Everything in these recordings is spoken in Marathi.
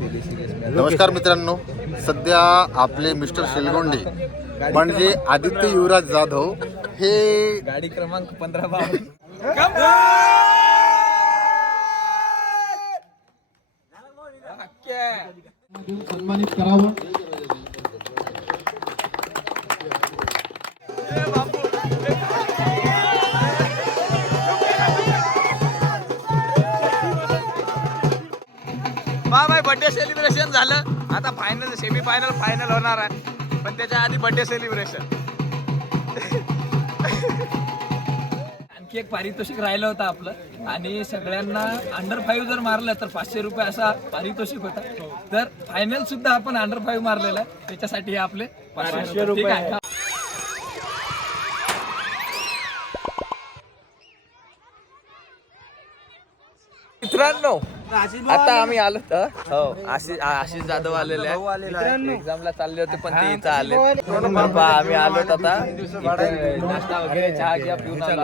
नमस्कार मित्रांनो सध्या आपले मिस्टर शिलगोंडे म्हणजे आदित्य युवराज जाधव हे गाडी क्रमांक पंधरा सन्मानित करावं. झालं आता फायनल सेमी फायनल फायनल होणार आहे. पण त्याच्या आधी बर्थडे सेलिब्रेशन आणखी एक पारितोषिक राहिलं होतं आपलं. आणि सगळ्यांना अंडर फाईव्ह जर मारलं तर पाचशे रुपये असा पारितोषिक होता. तर फायनल सुद्धा आपण अंडर फाईव्ह मारलेलं आहे. त्याच्यासाठी हे आपले पाचशे रुपये. मित्रांनो आता आम्ही आलो तर. हो आशिष आशिष जाधव आलेले आहे. एक्झामला चालले होते पण ते इथं आले बाबा आम्ही आलो आता इथं नाश्ता वगैरे चहा घ्या पिऊन आलो.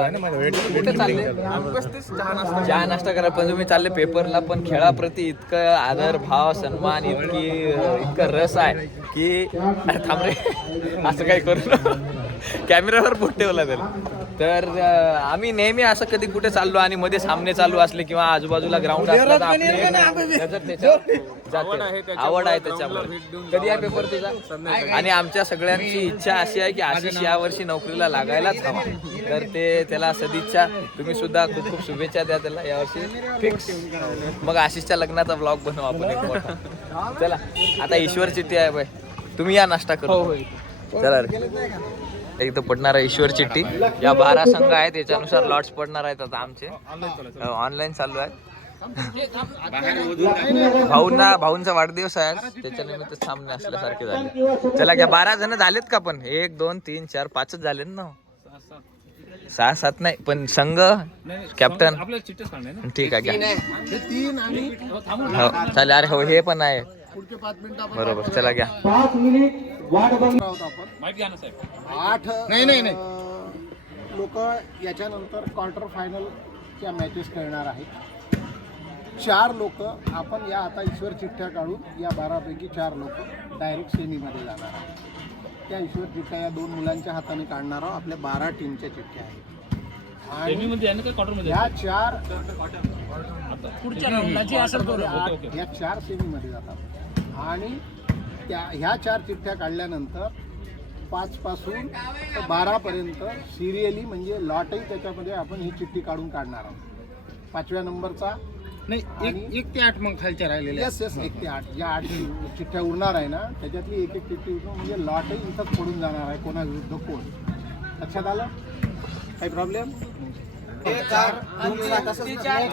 कुठे चालले? चहा नाश्ता करा. पण तुम्ही चालले पेपरला पण खेळाप्रती इतकं आदर भाव सन्मान इतकी इतकं रस आहे की अरे थांब रे. असं काही करू नका. कॅमेऱ्यावर बोट ठेवला त्याला. तर आम्ही नेहमी असं कधी कुठे चाललो आणि मध्ये सामने चालू असले किंवा आजूबाजूला ग्राउंड असला तर आपली नजर त्याच्यावर जाते. आवड आहे त्याच्यामुळे कधी आहे पेपर तुझा आणि आमच्या सगळ्यांची इच्छा अशी आहे की आशिष यावर्षी नोकरीला लागायलाच हवा. तर ते त्याला सदिच्छा. तुम्ही सुद्धा खूप खूप शुभेच्छा द्या त्याला यावर्षी फिक्स मग आशिषच्या लग्नाचा ब्लॉग बनवू आपण एक मोठा. चला आता ईश्वर चिठ्ठी आहे बाय तुम्ही या नाश्ता करू. चला रे. इथं पडणार आहे ईश्वर चिठ्ठी. या बारा संघ आहेत त्याच्यानुसार लॉट्स पडणार आहेत आता आमचे. ऑनलाईन चालू आहे भाऊंना भाऊंचा वाढदिवस आहे त्याच्या निमित्त सामने असल्यासारखे झाले. चला घ्या बारा जण झालेत का पण? एक दोन तीन चार पाचच झाले ना हो. सहा सात नाही पण संघ कॅप्टन ठीक आहे घ्या. हो चालेल. अरे हो हे पण आहे. बरोबर चला घ्या. पाच मिनिट वाट बघ. आठ नाही नाही नाही. लोक याच्यानंतर क्वार्टर फायनलच्या मॅचेस खेळणार आहेत. चार लोक आपण या आता ईश्वर चिठ्ठ्या काढून या बारापैकी चार लोक डायरेक्ट सेमीमध्ये जाणार आहेत. त्या ईश्वर चिठ्ठ्या या दोन मुलांच्या हाताने काढणार आहोत. आपल्या बारा टीमच्या चिठ्ठ्या आहेत. या चार पुढच्या राऊंडला जे असेल तो या चार सेमीमध्ये जातात. आणि त्या ह्या चार चिठ्ठ्या काढल्यानंतर पाच पासून तर बारापर्यंत सिरियली म्हणजे लॉटही त्याच्यामध्ये आपण ही चिठ्ठी काढून काढणार आहोत. पाचव्या नंबरचा नाही एक एक ते आठ मग खालच्या राहिलेल्या. येस येस एक ते आठ. ज्या आठ चिठ्ठ्या उरणार आहे ना त्याच्यातली एक एक चिठ्ठी उठून म्हणजे लॉटही इथंच पडून जाणार आहे कोणाविरुद्ध कोण. लक्षात आलं? काही प्रॉब्लेम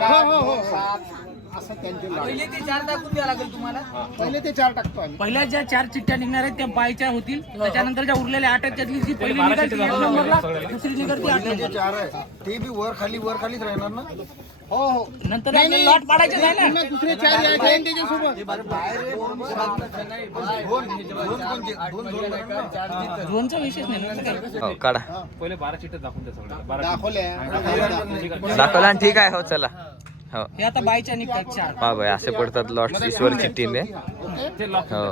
हो हो हो असं त्यांचे. पहिले ते चार टाकून द्यावं लागेल तुम्हाला? पहिले ते चार टाकतो आम्ही. पहिल्या ज्या चार चिठ्ठ्या निघणार आहेत त्या बायच्या होतील. त्याच्यानंतर ज्या उरलेल्या आठ आहेत त्यातली जी पहिली निघाल ती एक नंबरला दुसरी निघाल ती आठ. चार आहे ते बी वर खाली वर खालीच राहणार ना? हो हो. नंतर आपले लॉट पाडायचे नाही ना? पुन्हा दुसरे चार यायचे त्याच्यासोबत झोनचा विशेष नाही ना काय. हो काढा. दाखवल्या दाखवला. आणि ठीक आहे हो चला. हो. हे आता बायच्या निघतात चार. असे पडतात लॉट्स ईश्वर चिठ्ठीने हो.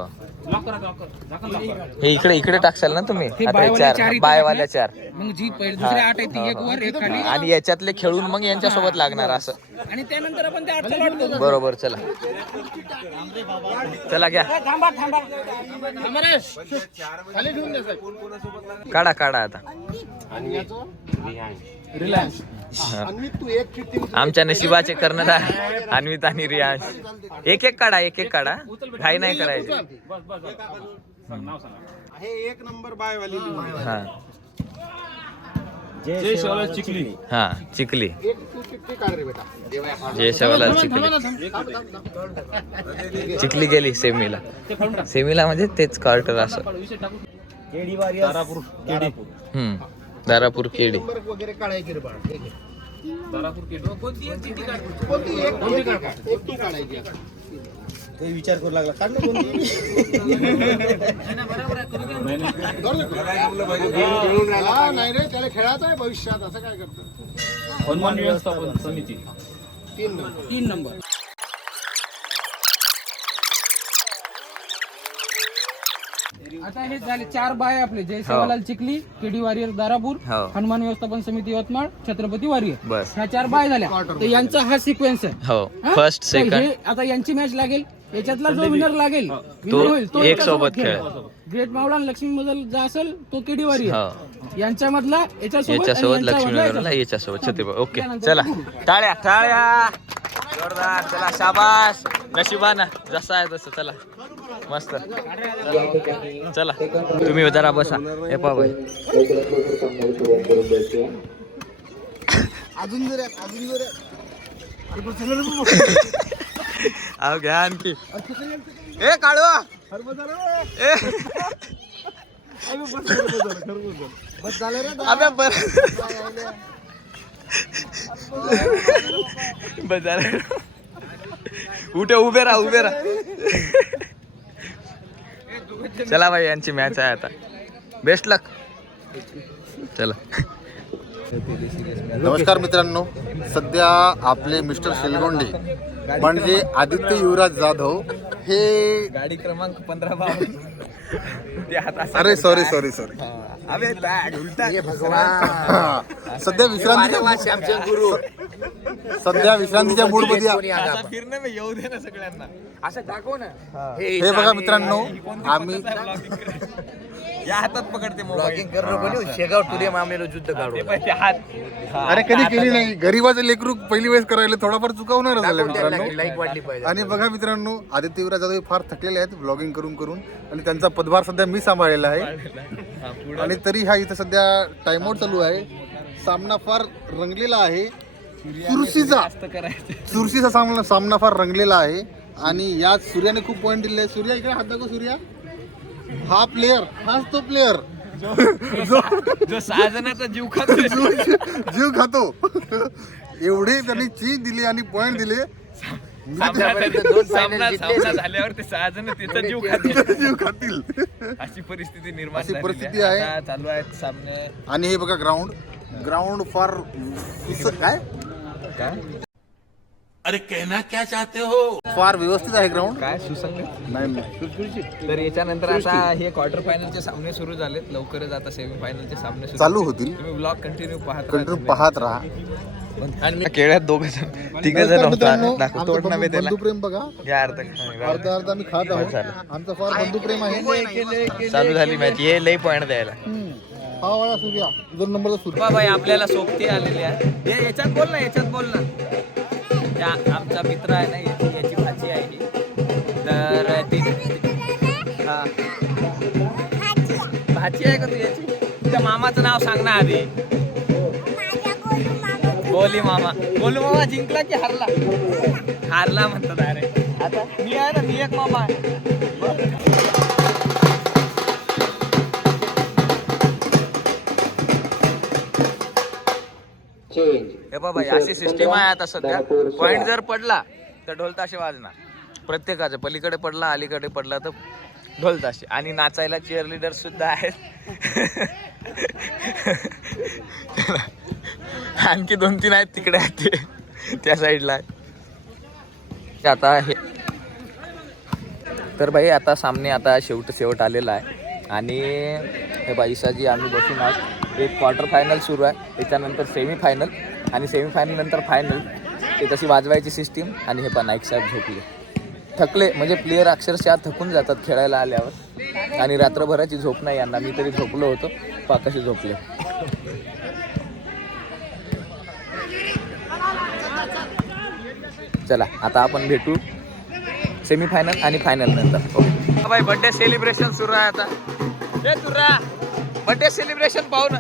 हे इकडे इकडे टाकशाल ना तुम्ही? हे आता हे बायवाल्या चार चार इथे बायवाल्या चार. मग जी पहिले दुसरे आठ आहेत ती एक वर एक खाली. आणि याच्यातले खेळून मग यांच्या सोबत लागणार असं. आणि त्यानंतर आपण आठचा लॉट बरोबर चला. चला घ्या. थांबा थांबा. खाली ठेवून द्या साहेब. काढा काढा आता. आणि याचं? रिलायन्स. आमच्या नशिबाचे कर्णधार अन्वित आणि रियाज. एक एक काढा एक एक काढा. घाई नाही करायची. हे एक नंबर बायवाली हा. हा चिखली. रे बेटा. जय शवालाल चिखली. चिखली गेली सेमीला. सेमीला म्हणजे तेच क्वार्टर असं. हम्म. दारापूर केडी. नंबर वगैरे काढायचे रे बाळा हे घे. कोणती एक एक? एक- एक तू काढायची आता. विचार करू लागला. काढ ना हा, नाही रे त्याला खेळायचं आहे भविष्यात असं काय करतो? हनुमान व्यवस्थापन समिती. तीन नंबर. तीन नंबर. आता हे झाले चार बाय आपले. जय सेवालाल चिखली केडी वारियर दारापूर हो. हनुमान व्यवस्थापन समिती यवतमाळ छत्रपती वारियर. बस. ह्या चार बाय झाल्या. तर यांचा हा सिक्वेन्स आहे. हो. हा? फर्स्ट तर सेकंड हे आता यांची मॅच लागेल. याच्यातला जो विनर लागेल तो winner होईल, एक सोबत खेळेल. खेळेल. ग्रेट मावळा आणि लक्ष्मी मधल जो असेल तो केडी वारियर. हो. यांच्यामधला याच्यासोबत आणि याच्यासोबत लक्ष्मी यांच्यामधला याच्यासोबत. याच्यासोबत. छत्रपती ओके. चला. टाळ्या टाळ्या. जोरदार चला शाबास. नशिबाना जसा आहे तसं चला. मस्त. चला तुम्ही जरा बसा. हे पा भाई अहो घ्या आणखी. ए काढू ए. अबे बर. बस झालं उठे उभे राहा उभे राहा. चला भाई यांची मॅच आहे आता. बेस्ट लक चला. नमस्कार मित्रांनो. सध्या आपले मिस्टर शेलगोंडे म्हणजे आदित्य युवराज जाधव हे गाडी क्रमांक पंधरा अरे सॉरी सॉरी सॉरी अबे बॅग उलटा सध्या विश्रांतीच्या सध्या विश्रांतीच्या मूडमध्ये फिरणं मी येऊ दे ना सगळ्यांना. असं दाखव ना. हे. बघा मित्रांनो आम्ही या हातात पकडते मोबाईल. शेगाव टुरे मामेलो युद्ध काढू हात. अरे कधी केली नाही. गरीबाचं लेकरू पहिली वेळेस करायला थोडाफार चुकवणार झालं मित्रांनो. वाढली पाहिजे. आणि बघा मित्रांनो आदित्य युवराज जाधव हे फार थकलेले आहेत ब्लॉगिंग करून करून. आणि त्यांचा पदभार सध्या मी सांभाळलेला आहे. आणि तरी हा इथं सध्या टाइमआउट चालू आहे. सामना फार रंगलेला आहे. चुरशीचा चुरशीचा सामना सामना फार रंगलेला आहे. आणि यात सूर्याने खूप पॉईंट दिले सूर्या इकडे हात दाखव सूर्या. हा प्लेअर हाच तो प्लेअर जो सहा जणांचा जीव खातो. जीव खातो. एवढे त्यांनी चीज दिली आणि पॉइंट दिले. सामना सामना झाल्यावर ते सहा जण त्याचा जीव खाते जीव खातील. अशी परिस्थिती निर्माण अशी परिस्थिती आहे. चालू आहेत सामने. आणि हे बघा ग्राउंड ग्राउंड फार पुस्तक काय? फार व्यवस्थित आहे ग्राउंड काय सुसंगत? नाही. तर याच्यानंतर आता हे क्वार्टर फायनलचे सामने सुरू झालेत. लवकरच आता सेमी फायनलचे सामने सुरू चालू होतील. तुम्ही ब्लॉग कंटिन्यू पाहत कंटिन्यू पाहत राहा. आणि खेळ्यात दोघ जण तिघ जण होता. मित्रांनो दाखव आमचं तोड नव्हे बंधू- त्याला. बंधुप्रेम बघा. या अर्ध अर्धा अर्धा मी खात आहोत. आमचं फार बंधुप्रेम आहे. चालू झाली मॅच हे लई पॉइंट द्यायला. हम्म. हा वाला सूर्या दोन नंबरचा सूर्या बाई आपल्याला सोबती आलेली आहे. हे याच्यात बोल ना याच्यात बोल ना. आमचा मित्र आहे ना याची भाजी भाची आहे ही तर ती हा. भाची आहे का तू याची? त्या मामाचं नाव सांग ना आधी. गोली मामा. गोलू मामा जिंकला की हारला? हारला म्हणतात अरे. आता मी आहे ना मी एक मामा आहे. बाबा अशी सिस्टीम आहे आता सध्या. पॉइंट जर पडला तर ढोल ताशे वाजणार. प्रत्येकाचं पलीकडे पडला अलीकडे पडला तर ढोल ताशे. आणि नाचायला चेअर लिडर सुद्धा आहेत. आणखी दोन तीन आहेत तिकडे आहेत ते त्या साईडला आहेत. आता हे. तर भाई आता सामने आता शेवट शेवट आलेला आहे. आणि हे बाईसाजी आम्ही बसून आहोत एक क्वार्टर फायनल सुरू आहे. त्याच्यानंतर सेमी फायनल आणि सेमी फायनल नंतर फायनल ते तशी वाजवायची सिस्टीम आणि हे पण नाईक साहेब झोपले. थकले म्हणजे प्लेयर अक्षरशः थकून जातात खेळायला आल्यावर. आणि रात्रभराची झोप नाही यांना. मी तरी झोपलो होतो पा कसे झोपले. चला आता आपण भेटू सेमी फायनल आणि फायनल नंतर. भाई बर्थडे सेलिब्रेशन सुरू आहे आता. बर्थडे सेलिब्रेशन पाहू ना.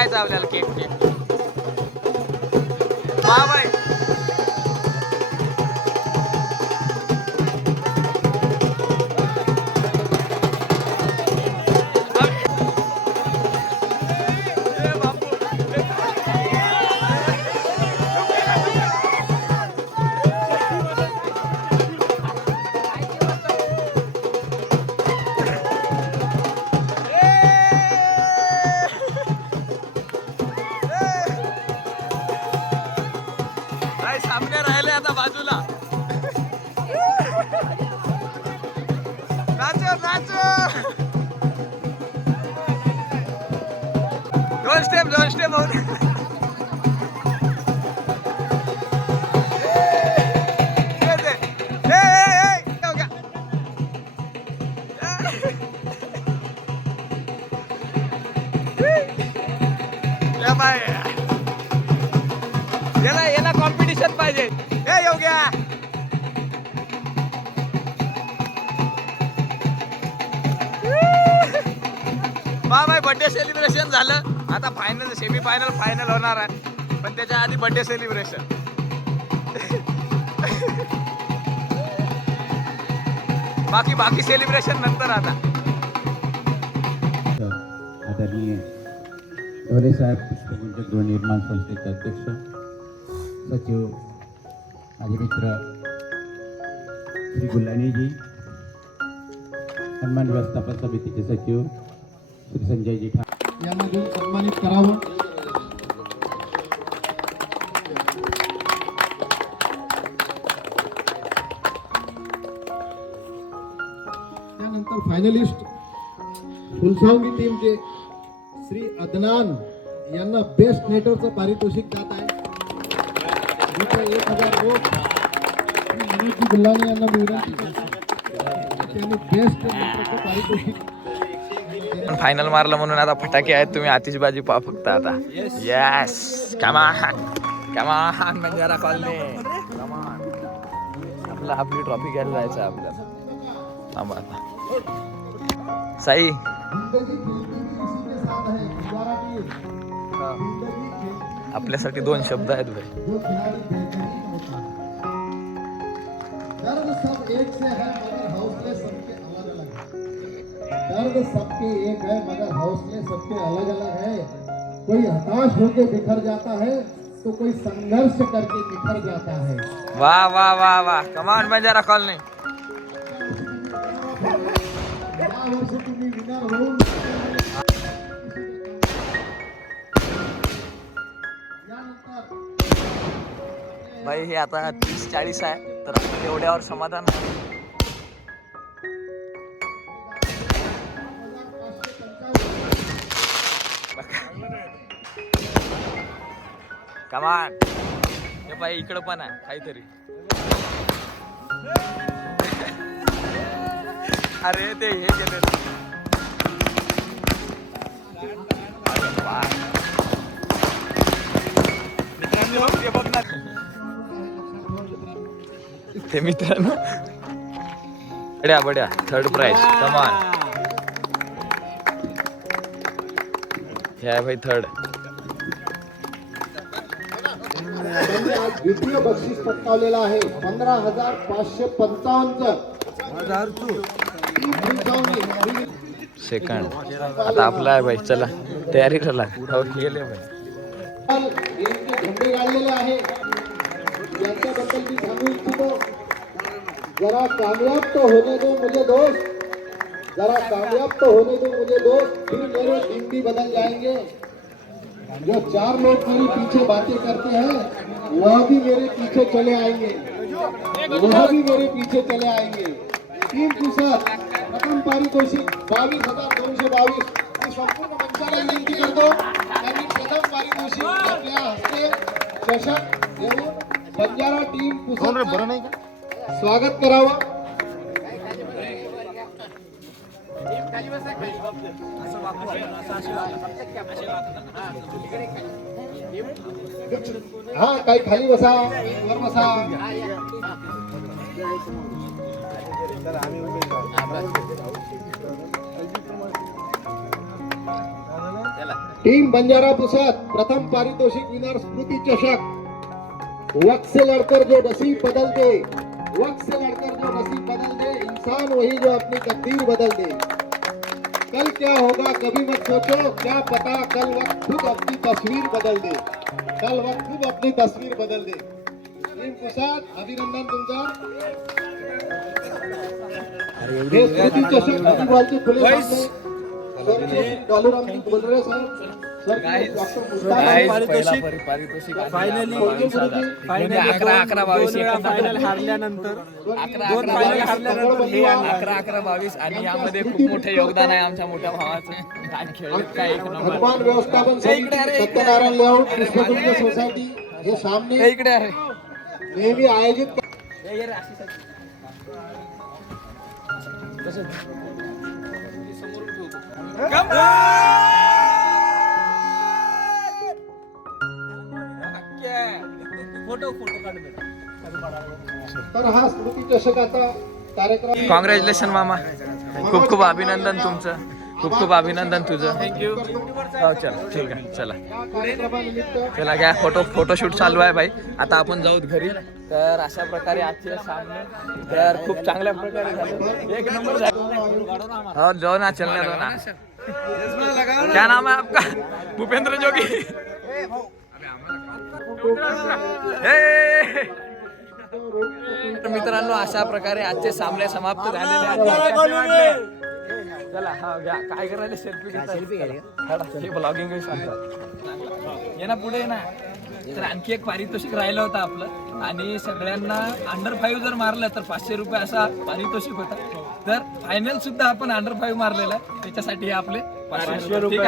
केक आपल्याला केक Thank you. आता फायनल सेमी फायनल फायनल होणार आहे. पण त्याच्या आधी बर्थडे सेलिब्रेशन बाकी बाकी सेलिब्रेशन नंतर आता. मी तुमच्या साहेब पुष्पगुंज गृहनिर्माण संस्थेचे अध्यक्ष सचिव माझे मित्र श्री गुल्लानीजी हनुमान व्यवस्थापन समितीचे सचिव श्री संजयजी ठाकरे. यांना घेऊन सन्मानित करावं. त्यानंतर फायनलिस्ट फुलसावंगी टीमचे श्री अदनान यांना बेस्ट नेटवर्कचं पारितोषिक जात आहे. एक हजार लोक श्री मनोजी गुल्लाने यांना मी विनंती त्यांनी बेस्ट नेटवर्कचं पारितोषिक फायनल मारलं म्हणून आता फटाके आहेत तुम्ही आतिषबाजी पहा फक्त आता. येस कमान कमान बंजारा कॉलनी. कमान आपला आपली ट्रॉफी घ्यायला जायचं आपल्याला. थांबा आता. साई. आपल्यासाठी दोन शब्द आहेत भाई दर्द सबके एक है मगर हौसले सबके अलग अलग है। कोई हताश होकर बिखर जाता है तो कोई संघर्ष करके बिखर जाता है। वाह वाह वाह वाह। कमान वर्षी तुम्ही विनर होऊन भाई हे आता तीस चाळीस आहे तर आपण एवढ्यावर समाधान आहे. कमान हे पाय इकडं पण आहे काहीतरी. अरे ते हे केले. ते मित्रांनो. बड्या बड्या थर्ड प्राइज कमान हे भाई थर्ड द्वितीय बक्षीस पटकावलेलं आहे. पंधरा हजार पाचशे पंचावन्न सेकंड. आता आपला आहे भाई चला. तयारी झाला हो गेले भाई. यांचे झेंडे गाडलेले आहे. यांच्याबद्दल मी सांगू इच्छितो. जरा कामयाब तो होने दो मुझे दोस्त. जरा कामयाब तो होने दो मुझे दोस्त. फिर मेरे दिन भी बदल जाएंगे. जो चार लोग मेरे पीछे बातें करते हैं वह भी मेरे पीछे चले आएँगे। वह भी मेरे पीछे चले आएँगे। तीन पुस्तक प्रथम पारितोषिक बावीस हज़ार दोनशे बावीस। मी संपूर्ण मंचाला विनंती करतो त्यांनी प्रथम आपल्या हस्ते चषक देऊन बंजारा टीम पुस्तक बरं नाही का स्वागत करावं। हा काही खाली बसा वर बसा. टीम बंजारा पुसत प्रथम पारितोषिक विनर स्मृती चषक. वक्त से लड़कर जो नसीब बदल दे वक्त से लड़कर जो नसीब बदल दे इंसान वही जो अपनी तकदीर बदल दे कल क्या होगा कभी मत सोचो क्या पता कल वक्त खुद अपनी तस्वीर बदल दे। कल वक्त खुद अपनी तस्वीर बदल दे। प्रसाद अभिनंदन तुमचा हे स्मृती चषक बोलरे साहेब. फायनली अकरा अकरा बावीस फायनल हारल्यानंतर दोन फायनल हारल्यानंतर हे अकरा अकरा बावीस आणि यामध्ये खूप मोठे योगदान आहे आमच्या मोठ्या भावाचं. आणि खेळत काय एक नंबर. हनुमान आहे नेहमी आयोजित तर हा स्मृती चषकाचा कार्यक्रम कॉंग्रॅच्युलेशन मामा. खूप खूप अभिनंदन तुमचं. खूप खूप अभिनंदन तुझं. थँक्यू हो चल ठीक आहे. चला. चला घ्या. फोटो फोटोशूट चालू आहे भाई. आता आपण जाऊ घरी. तर अशा प्रकारे आजचे सामने तर खूप चांगल्या प्रकारे झाले. एक नंबर झाले. हो जाओ ना चलने दो ना. क्या नाम है आपका? भूपेंद्र जोगी! तर मित्रांनो अशा प्रकारे आजचे सामने समाप्त झालेले आहेत. चला हा घ्या. काय करायला सेल्फी सेल्फी ब्लॉगिंग ये ना पुढे ये ना. तर आणखी एक पारितोषिक राहिलं होतं आपलं. आणि सगळ्यांना अंडर फाईव्ह जर मारलं तर पाचशे रुपये असा पारितोषिक होता. तर फायनल सुद्धा आपण अंडर फाईव्ह मारलेला आहे. त्याच्यासाठी आपले पाचशे रुपये.